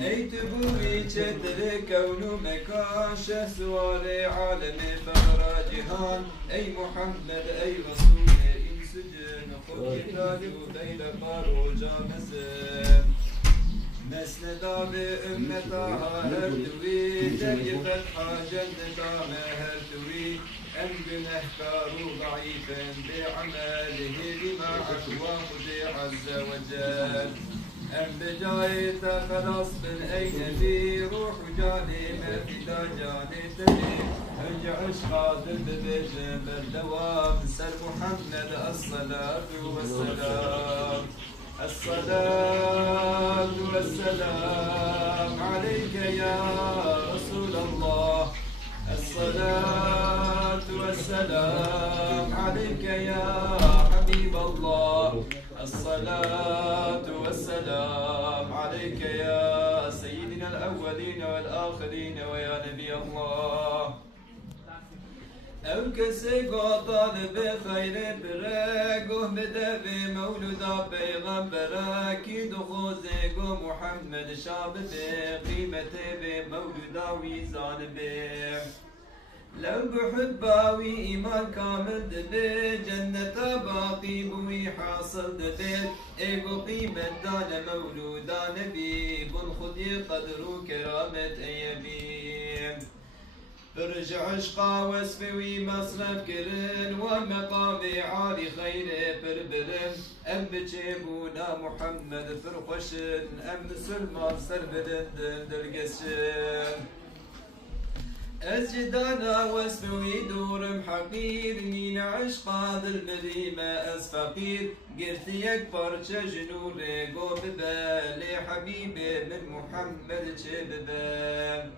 أي تبوي تدري كون مكان سواري عالم فقر جهان أي محمد أي رسول إن سجن خذ طالب بين فاروجا مسن مسندا بأمتها هردوي جاي فتحة جنة هردوي أم بنهكار ضعيف بعمله بما عفوه عز وجل أم بجايت خلاص من أين في روح جاني مفيدا جاني تبي ارجع قادر ببيت بالدوام سر محمد الصلاة والسلام الصلاة والسلام عليك يا رسول الله الصلاة والسلام عليك يا حبيب الله الصلاة والسلام عليك يا سيدنا الأولين والآخرين ويا نبي الله أو كسيقو طالب خير برقو مدى بمولودا بيغمبرا كيدو خوزيقو محمد شاب بقيمته بمولودا ويزان بيه لو بحباوي إيمان كامل دبي جنة باقي بوي حاصل دبي إيقو قيمة دان مولودا نبي بن خدي قدر كرامة أيبي برجع عشقا واسفوي مصرف كرن ومقامي عالي خير بربرن أم بجيبونا محمد فرقشن أم سلمان سربرن درقشن أسجدانا واسفوي دورم حقير مين عشقا ذا المريمة أسفقير قلت يكبر جنور قو ببالي حبيبي من محمد جببا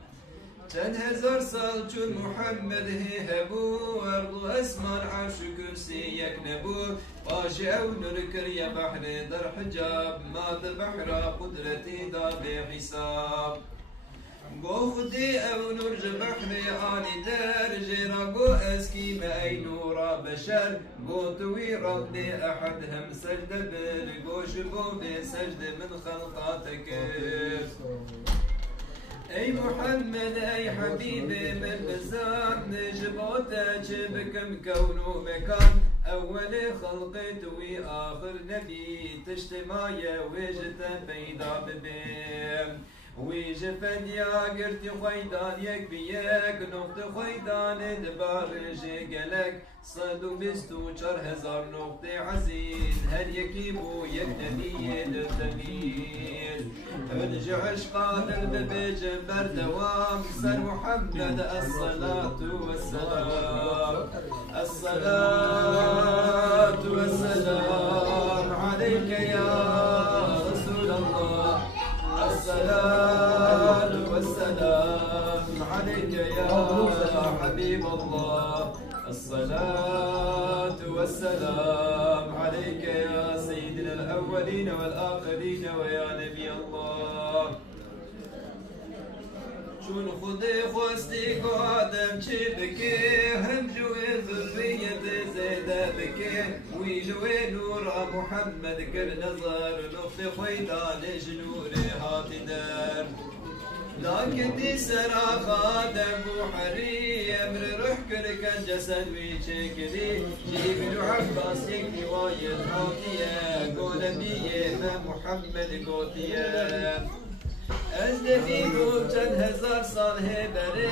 تنهزر سالجون محمد هبو أرض أسمان عرش كرسي يكنبو باجي أو نركر يا بحر در حجاب ما بحر قدرتي دا بحساب قو خدي أو نرج بحر آني در جيرا قو أسكي ما أي نورا بشر قو توي ربي أحد هم سجد بر قو شبو بسجد من خلقاتك أي محمد أي حبيبي من بزاق نجبوتك بكم كونه مكان أول خلقت وآخر نبي تجتمايا وجتا بيدا ببيم ويجفن يا قرتي خيدان يكبيك نقط خيدان دبارج قلك صدو بستو 4000 نقطة عزيز هل يكيبو يكنبي للتميل ارجع عشقان بجنبر دوام سر محمد الصلاة والسلام الصلاة والسلام عليك يا رسول الله الصلاة والسلام عليك يا حبيب الله الصلاة والسلام عليك يا سيدنا الأولين والآخرين ويا نبي الله شون خدي خوستي قادم چي بكي هم جوي ذرية زيدة بكي ويجوي نور محمد كر نظر نفط خيدان جنوري هاتي دار لكن دي سرا خادم وحري امر روح كركن جسد ويشكلي جيب له عباس يكفي وايد هاتيه قول بيه ما محمد قوتيه أزدفي قوتن 1000 سال هبري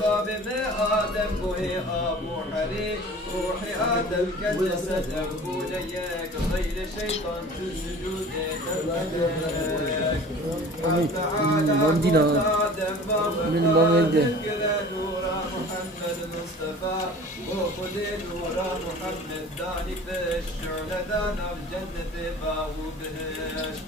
باب ما آدم بوهي أبو حري روحي آدم كالجسد أبو ليك غير شيطان تسجود من نورا محمد مصطفى وخذ نورا محمد داني فش شعلة دانا بجنة باغو بهش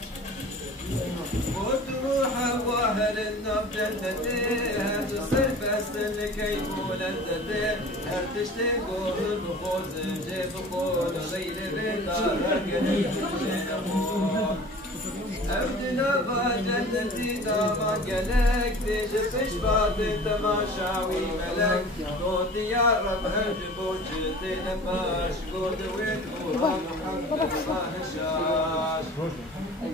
وتروح ظاهر النار جنتي هل تصير فاستن كيف ولدتي هل تشتاقوا بخوز جيب خول غير بيتارك نجنبون أبدنا جنتي داما قلك بيش بشبات تماشاوي ملك قلت يا رب هجب وجدي نفاش قلت وين نور محمد ما نشاش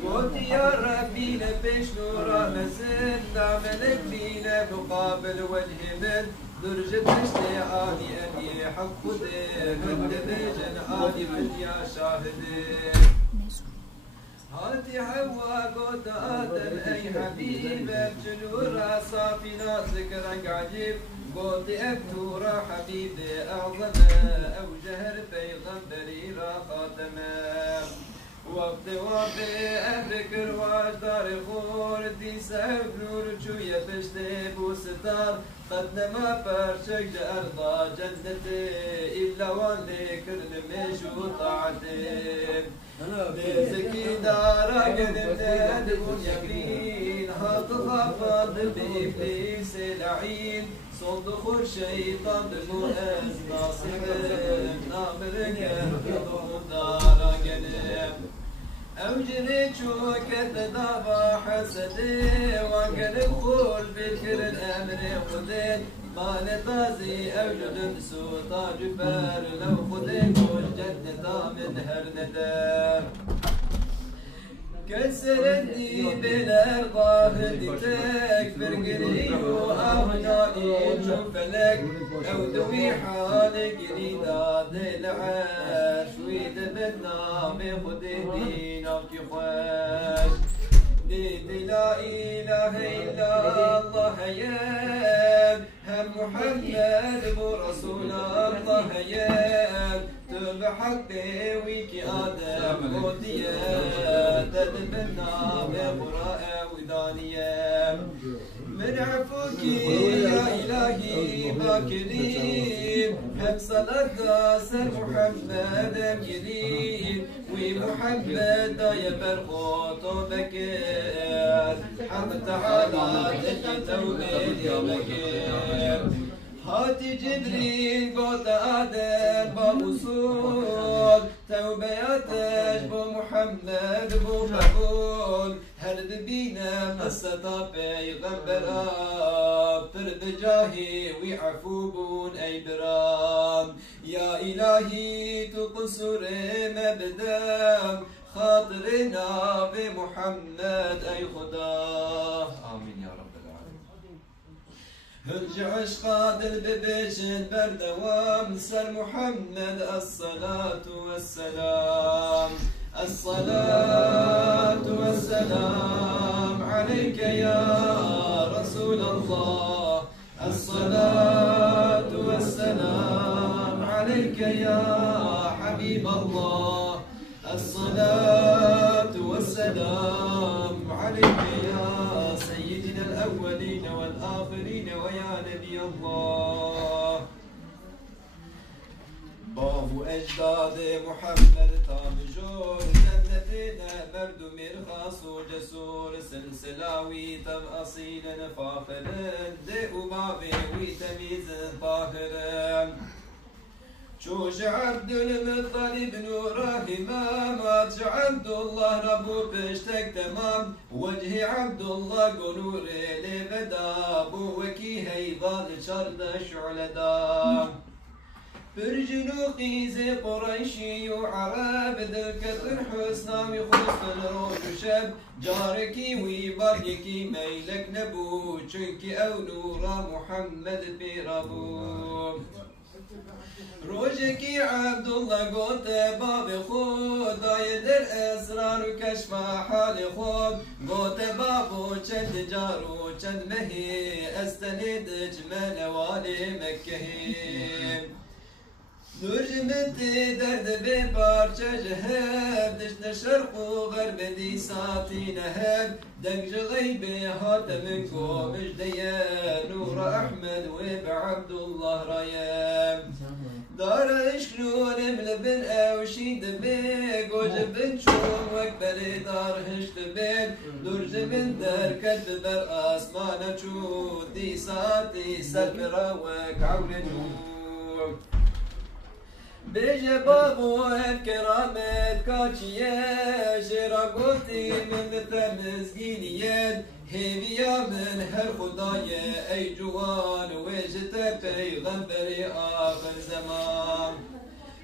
قلت يا ربي لبيش نورا مزن ملك فينا مقابل وجه من درجة اشتعالي أبي حق ذيك الدبيجن آلي من يا شاهدين هاتي حوا قلت آدم أي حبيب بجنورا صافي ناسك رنق عجيب قلت أبتورا حبيبي أعظم أو جهر بيغمبري را خاتمه وقت وابي أمرك رواج دار خور دي سعب نور شوية بشتي بوستار قد نما برشك أرضا جنتي إلا واللي كرن مشو طاعتي بيزكي دارا قدم ندبون يمين هات خفض بإبليس العين صوت خور شيطان بالمؤز ناصر نامر يهدون دارا قدم أوجري شوكة دابا حسدي وانقل الخول بالكر الأمر خذين ما نطازي أوجد سوطا جبار لو خذي كل جنة من هرندم كسرني بالأرض هديتك فرقني وأهنائي شوف لك أو دوي حالك ريداد العاش ويدبنا بخدينا في خوش ديت لا إله إلا الله يا هم محمد ورسول الله يا تبحق ويكي آدم وديا تدبنا بقراء ودانيا من عفوك يا إلهي ما كريم هم صلاة سر محمد كريم ومحمد يا برخوت وبكر حمد تعالى توبين يا بكر هاتي جبريل قلت آدم بوصول توبياتش بو محمد بو قبول هل ببينا قصة بيغمبرا فرد جاهي ويعفوبون أي برام يا إلهي تقصر مبدا خاطرنا بمحمد أي خداه آمين يا رب. ارجع قادر ببيشن بردوام سر محمد الصلاة والسلام الصلاة والسلام عليك يا رسول الله الصلاة والسلام عليك يا حبيب الله الصلاة والسلام عليك يا سيدنا الأولين والآخرين ويا نبي الله بابو أجداد محمد تامجور جنتنا برد مرخص وجسور سلسلاوي تم أصيلا فاخرا دئ بابي وتميز طاهرا شوش عبد المطلب نوره إمامات عبد الله ربو بشتك تمام وجه عبد الله قنور لبدا بو وكي هيضان شرد شعلدا برجنو قيزي قريشي وعرب ذلكة حسنا وخص الروج شب جاركي وباركي ميلك نبو چنكي أو نورا محمد بيرابو روجكي عبد الله قلت باب خود دايد الاسرار وكشف حال خود قلت بابو چند جارو چند مهي استند اجمل والي مكهي نور جمنتي درد ببارچه جهب دشت شرق وغرب دي ساتي نهب دنج غيبي هات من قومش ديا نور احمد وبعبد الله رايم دار اشكلون ملبن او شيد بيك وجبن شوم وكبر دار هشت بيك درج من در كتب بر اسمان چود دي ساتي سلم راوك عول نور بجباب وكرامة كاتشيا جراغوتي من التمزجينيات هيبيا من هالخدايا أي جوان وجت بيغمبري آخر زمان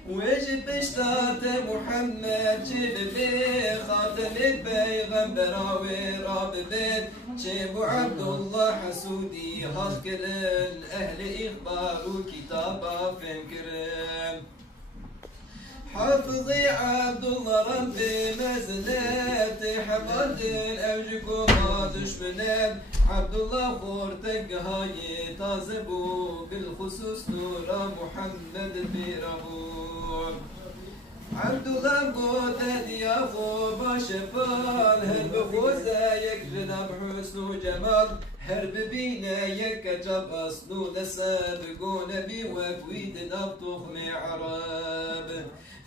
وجب بشتات محمد جبري خاتم البيغمبر وراب بيت شيبو عبد الله حسودي هذكرن أهل إخبار وكتابة فنكرن حافظي عبد الله ربي مزنات حفظ أوجكم ما دشمنات عبد الله خورتك هاي تازبو بالخصوص نور محمد بيرهور عبد الله قوتد يا خو باشفال هل بخوزة يكرنا بحسن وجمال هرب بينا يكجب أصلو نسب قون بي وكويد نبطخ معرب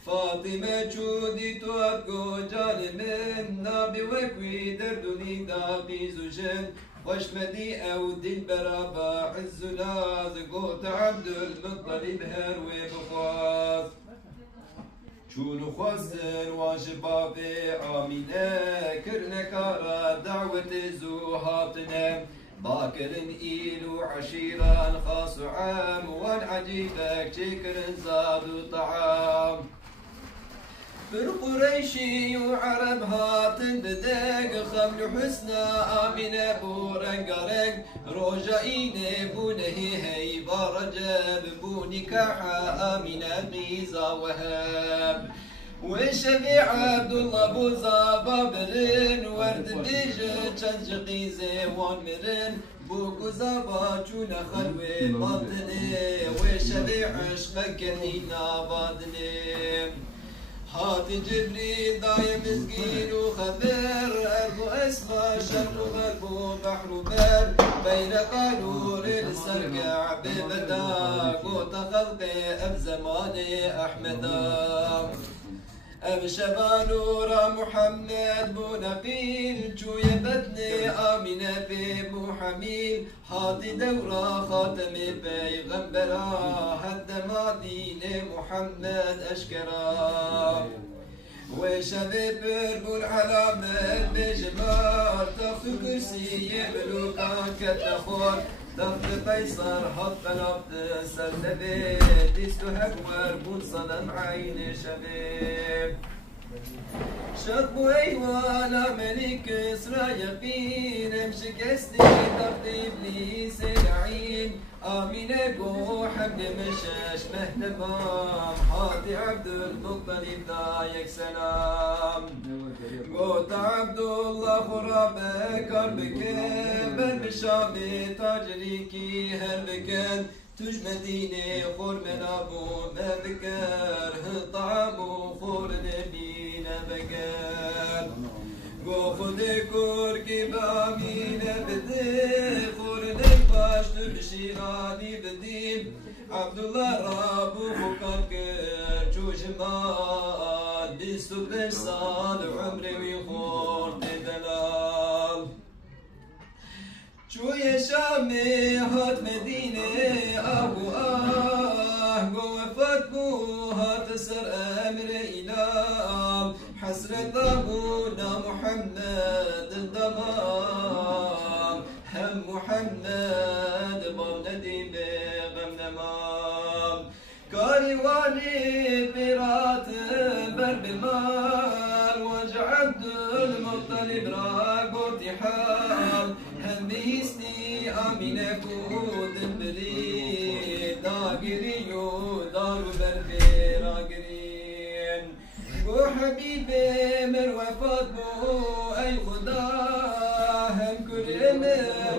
فاطمة جودي توابقو جال من نابي وكوي دردني داقي زوجن واشمدي او دل برابا عزنا زقوت عبد المطلب هروي بخواز شونو خوزن واجبابي آمينة كرنا كارا دعوة زوهاتنا باكرن إيلو عشيرا خاص عام والعجيبك شكرن زاد طعام بالقريشي وعرب هاتن ددق خمل حسنا آمنة بورنقرق رجائين بونه هيبا رجب بونكاحة آمنة قيزا وهاب وشفيع عبد الله بوزا بابرن ورد بيجن شنجقي زيوان مرن بوكو زابا جونا خلوي باطني وشفيع عشقك هينا باطني هات جبريل دايم مسكين وخبر أرض أسمى شرق وغرب بحر وبر بين قالور السرقع ببدا قوت خلقي أب زماني أحمدا أب شبا نور محمد بو نقيل شو يبتني آمنة ببو حميل هاتي دورة خاتم بيغمبرا هد ما دين محمد أشكرا وشبه بربو العلامة بجمال تخت كرسي ملوكا كتخور تخت قيصر حط قلبت سلبي ديستو هكور بون صنم عين شبيب شربوا ايوانا ملك اسرى يقين مشكستي تخت ابليس العين آمين قو حمد مشاش مهتمام حاتي عبد المطلب دايك سلام قوت عبد الله خرابك قربك بل بشامي تاجريكي هربكن تج مدينة خور من أبو ما بكر طعام خور نبينا بكر قو خد كوركي بامينا بدي خور نباش بشيراني بدين عبد الله رابو مكركر شو جمال بيستو بسال عمري ويخور دلال شو يا شامي هات مدينة أبو قوة فتبو هات سر أمر إله حسرة أبونا محمد الدمام هم محمد بولدي بغم نمام كاري والي برات برب مال وجعبد المطلب راقوت حال هم بيسني آمينة كود البريد داقريو دارو بربي راقرين قو حبيبي مروى فاطمو أي خدا هم كرم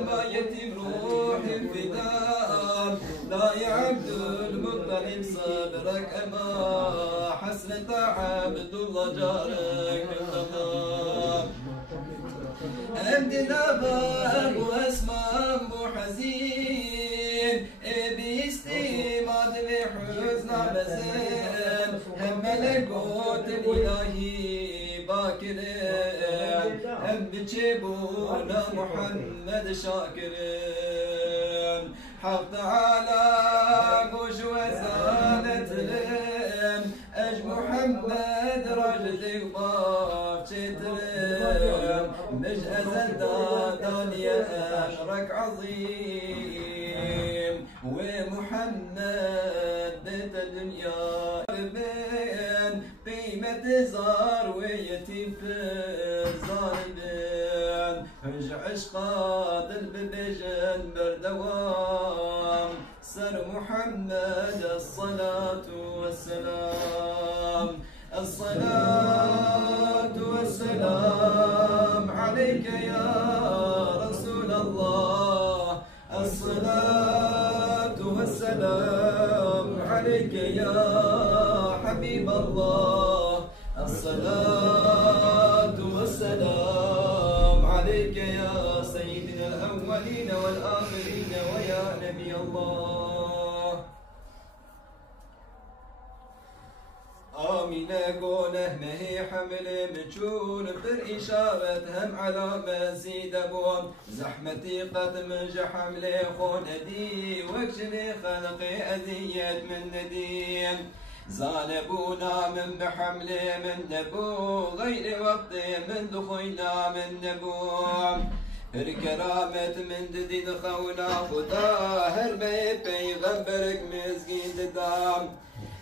ما يتم روح الفداء لا يا عبد المطلب صبرك أما حسرة عبد الله جارك بالضباب أمد نبا أبو أسماء أبو حزين بيستي ما دبي حزن عبزين هم ملكوت الإلهي باكرين هم بجيبونا محمد شاكرين حق تعالى قوش وزانت لين محمد راجل قباب شترم مش أزل دنيا أشرك عظيم ومحمد دت الدنيا بين قيمة زار ويتيم ظالمين هج عشقا دل ببجن بردوام سر محمد الصلاة والسلام الصلاة والسلام عليك يا رسول الله الصلاة والسلام عليك يا حبيب الله الصلاة والسلام عليك يا سيدنا الأولين والآخرين ويا نبي الله آمينة قونه مهي حمل مجون بر إشارة هم على مزيد بون زحمتي قد مج حمل خون دي وكشني خلقي أذيت من نديم زانبونا من بحمل من نبو غير وقت من دخينا من نبو الكرامة من ددين خونا خدا هربي بيغمبرك مزقين ددام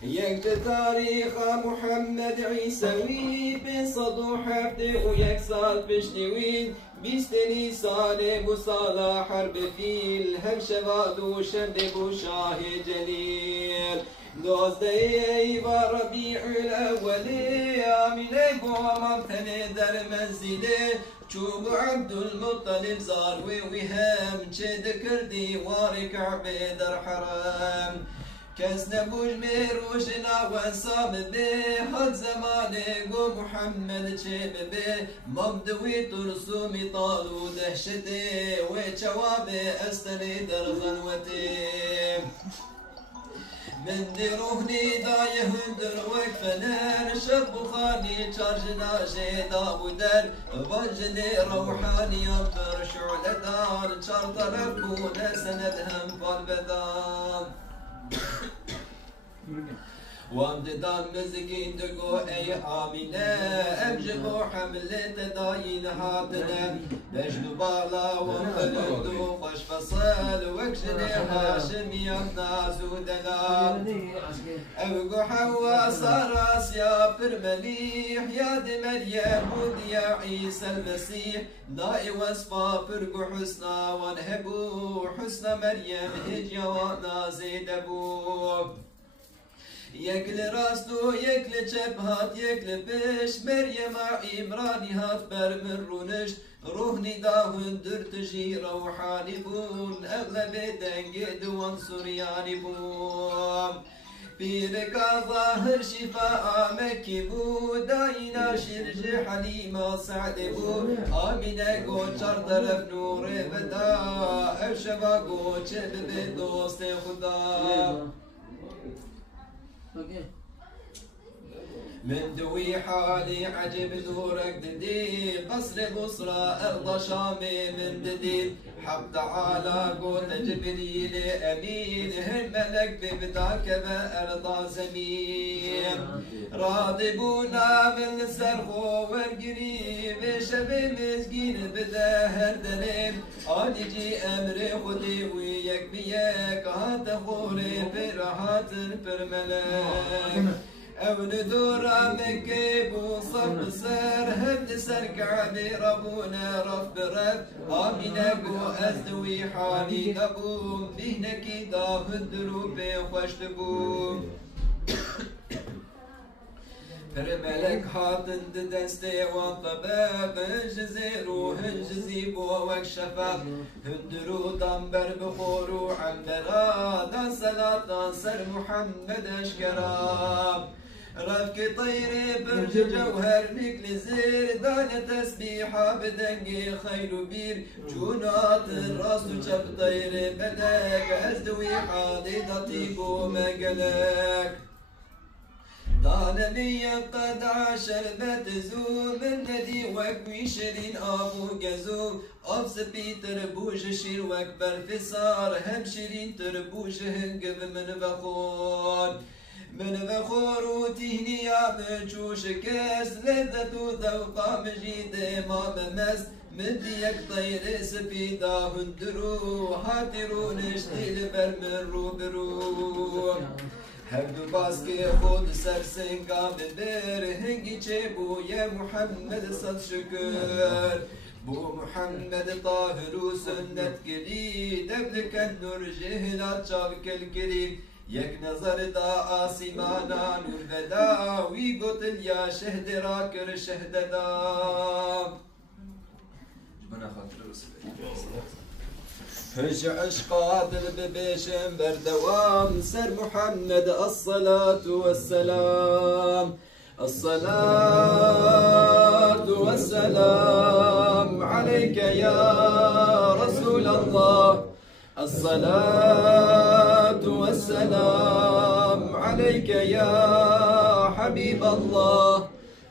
يك تاريخ محمد عيسوي بصدو حفظ ويك صال بشتوين بيستني صالح وصالح حرب فيل هم شباد وشبب وشاهي جليل دوزدي وربيع الأول من قوم ابتني در منزله شوب عبد المطلب زار وهم شد كردي وارك عبيد الحرام كس نبوش ميروشنا وانصاب به هاد زمانه قو محمد شيب به مبدوي ترسومي طالو دهشته وشوابه استني در خلوته من دروهني دايه هندر وكفنان شب خاني شارجنا شيدا بودر وجني روحاني ينطر شعلة دار شرط ربونا سندهم فالبدان وامددان مزقين دقو اي آمينة امجبو حملة داين هاتنا بجنو بالا وانقلدو خوش فصل وكشني هاشم يمناز ودنا اوقو حوا صار اسيا برمليح يا دي مريم وديا عيسى المسيح داي وصفا فرقو حسنا وانهبو حسنا مريم هجيا وانا زيدبو يكل راستو يكل جبهات يكل بش مريم عمراني هات بر من رونش روحني داهن در تجي روحاني بون اغلب دنگ دوان سورياني بون بيرك ظاهر شفاء مكي بو داينا شرج حليمة سعد بو آمينة قوشار طرف نور بدا اشبا قوش بدوست خدا من دوي حالي عجب نورك ددي قصر بصرى أرض شامي من ددي حق تعالى قول جبريل أمين هم ملك ببداك بأرض زمين راضبونا من سرخو والقريب شبه مسكين بدا هردلين آلجي أمري خدي ويك بيك هات خوري فرحات فرملك او ندورا مكيب وصب سر هد سر كعبي ربونا رف برف آمين اقو ازدوي حالي ابوم بينكي داف الدروب خوش تبوم فرملك هاتن دستي وطباب هنجزي روح هنجزي بوك شفاف هندرو دنبر بخورو عنبرا دان صلاة دان سر محمد اشكرا رفك طيري برج جوهر نكل زير دان تسبيحة بدنقي خير بير جونات الراس وشب طيري بدك ازدوي حالي دطيبو مقلك دانمي قد عشر بتزو من ندي وكوي شرين ابو جزو ابس بيتر بوج شير واكبر في صار هم شيرين تربوج هنقب من بخون من ذخور تهنيا من شوش كاس لذة ذوقا مجيد ما ممس من ديك طير سفيدا هندرو حاترو نشتي لبر من روبرو هبدو باسكي خود سرسنگا ببر هنگی چه بو يا محمد صد شكر بو محمد طاهر وسنة كلي دبلك النور جهلات شابك الكريم يك نظر دا آسمانا نور بدا وي قتل يا شهد راكر شهد دا جبنا خاطر هج عشقات الببيشم بردوام سر محمد الصلاة والسلام الصلاة والسلام عليك يا رسول الله الصلاة والسلام عليك يا حبيب الله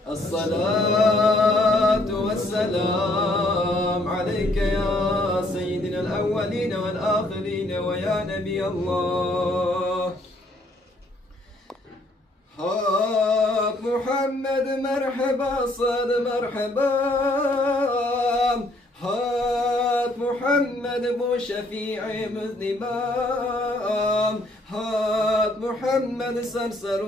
الصلاة والسلام عليك يا سيدنا الأولين والآخرين ويا نبي الله هات محمد مرحبا صاد مرحبا هات محمد بو شفيع مذنبا هات محمد سرسر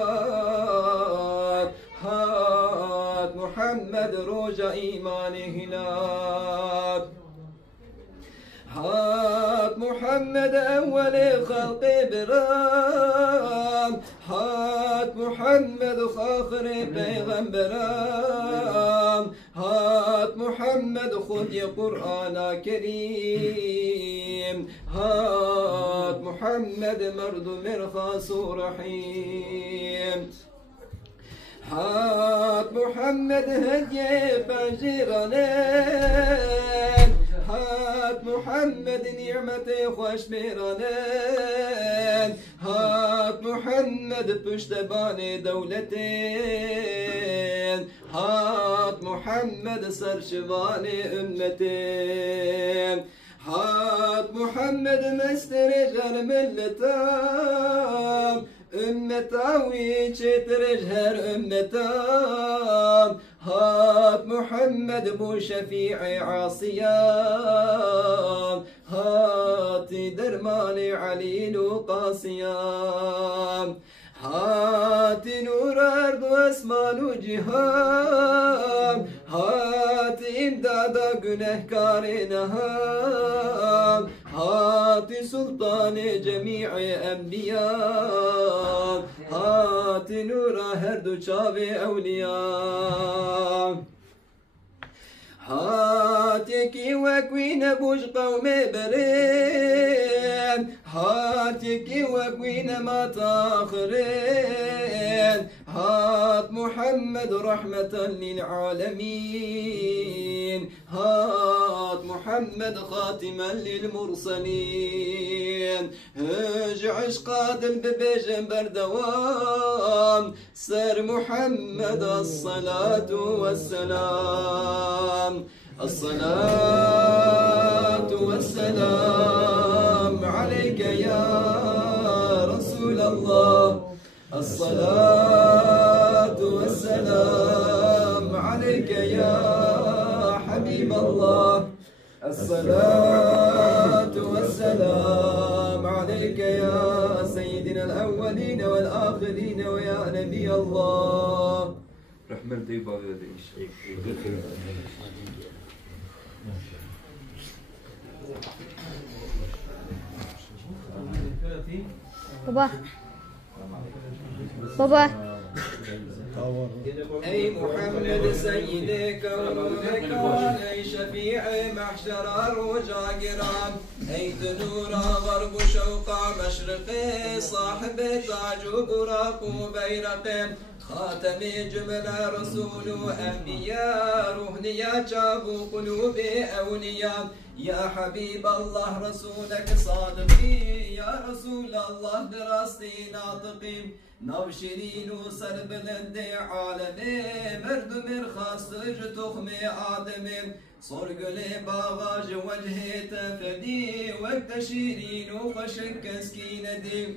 وشابرهات هات محمد روج إيمانه هناك هات محمد أول خلق برام هات محمد فاخر پیغمبرام هات محمد خود قرآن كريم هات محمد مرد مرخاص رحيم هات محمد هدي بجيرانين هات محمد نعمتي خوش بيرانين هات محمد پشتبان دولتين هات محمد سرشبان امتين هات محمد مسترجر ملتام امتاوي ترجهر امتام هات محمد بو شفيع عاصيام هات درمان عليل قاسيام هات نور أرض واسمان وجهام هات إمداد گنهكار نهام هات سلطان جميع أنبياء هات نور هردو شاب أولياء هاتيكي وكوين بوش قوم برين هاتيكي وكوين ما تاخرين هات محمد رحمة للعالمين هات محمد خاتما للمرسلين هج عشقاد الببيجن بردوام سر محمد الصلاة والسلام الصلاة والسلام عليك يا رسول الله الصلاة والسلام عليك يا حبيب الله الصلاة والسلام عليك يا سيدنا الأولين والآخرين ويا نبي الله رحمة الله وبركاته. بابا أي محمد سيد كونك أي شفيع محشر رجع قرام أي تنور غرب شوق مشرق صاحب تاج براق بيرق خاتم جمل رسول أنبياء روحنيا جاب قلوب أولياء يا حبيب الله رسولك صادقي يا رسول الله براستي ناطقي نبشرين وصل بلند عالمي مرد مرخص تخمي آدمي صرقلي باغاج وجهي تفدي وقت شيرين وخشك سكينة دي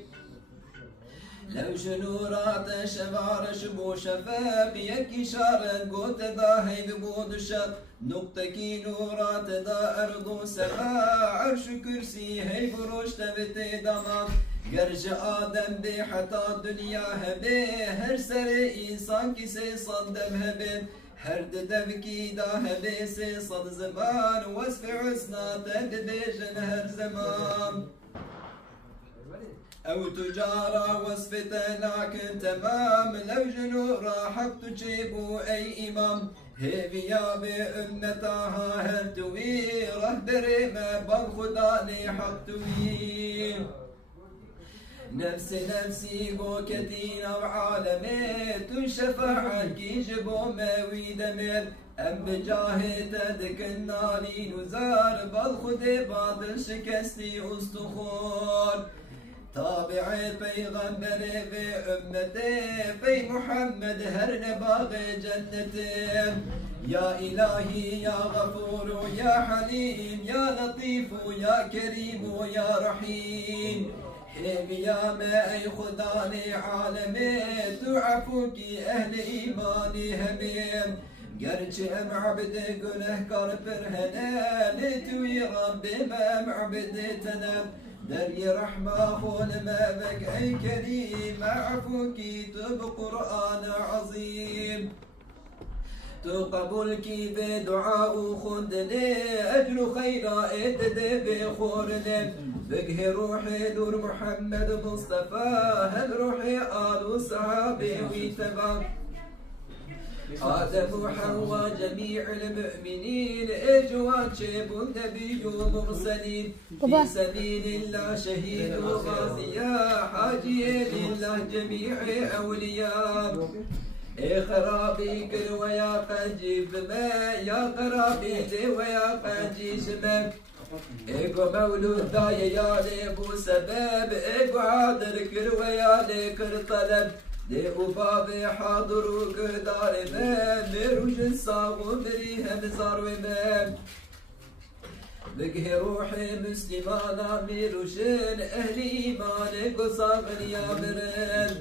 لو شنورات شبارش بو شفاق يكي شارن قوت دا هيد بود شق نقطة نورات دا أرض سماء عرش كرسي هي بروش تبتي دماغ قرج آدم بي حتى دنيا هبي هر سر إنسان كسي صدم هبي هر دبكي دا هبي سي صد زمان وصف عسنا تدبيجن هر زمان أو تجارة وصفته لكن تمام لو جنو راحت تجيبو أي إمام هيبيا بأمتها هرتوي رهبري ما بالخداني حقتوي نفسي نفسي بو كتينا وعالمي تشفع كي جبو ماوي دمير أم بجاهي تدك الناري نزار بالخدي باطل شكستي أستخور تابع پیغمبر في أمته في محمد هر نباغ جنته يا إلهي يا غفور يا حليم يا لطيف يا كريم يا رحيم حبي يا ما أي خداني عالمي تعفوك أهل إيماني همين قرش أم عبد قله كربر هنا لتوي ربي ما معبد تنام دري رحمة خول ما بك أي كريم عفوك تب قرآن عظيم تقبل كيف دعاء خندني أجل خيرا اتدي بخورني بقه روحي نور محمد مصطفى هم روحي آل صحابي ويتبع آدم وحواء جميع المؤمنين إجوان شيب النبي مرسلين في سبيل الله شهيد وغازيا حاجي لله جميع أولياء خرابي كل ويا قنجي بما يا قرابي لي ويا قنجي شمام إيقو مولود دايا يا ليبو سباب إيقو عادر كل ويا ليكر طلب دي وبابي حاضر وقدار إمام مروج الصاغ ومريها مزار وإمام بقه روحي مسلمانا ميروشين أهل إيمان قصاغن يا مرن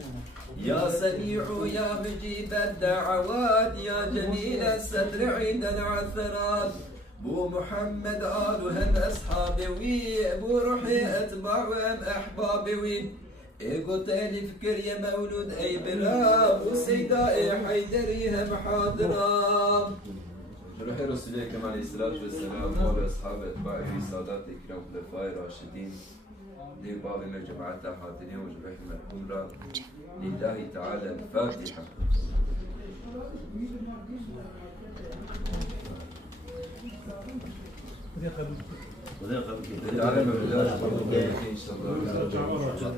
يا سميع يا مجيب الدعوات يا جميل الستر عند العثرات بو محمد آلهم أصحابي وي بو روحي أتباعهم أحبابي وي قلت لي فكر يا مولود أي برام وسيداء حيدريهم حاضرام روحي رسول الله كما عليه الصلاة والسلام وعلى أصحاب أتباعه سادات الكرام خلفاء راشدين لباب من جماعة حاضرين وجميع المرحوم لله تعالى الفاتحة. تعالى بالله إن شاء الله.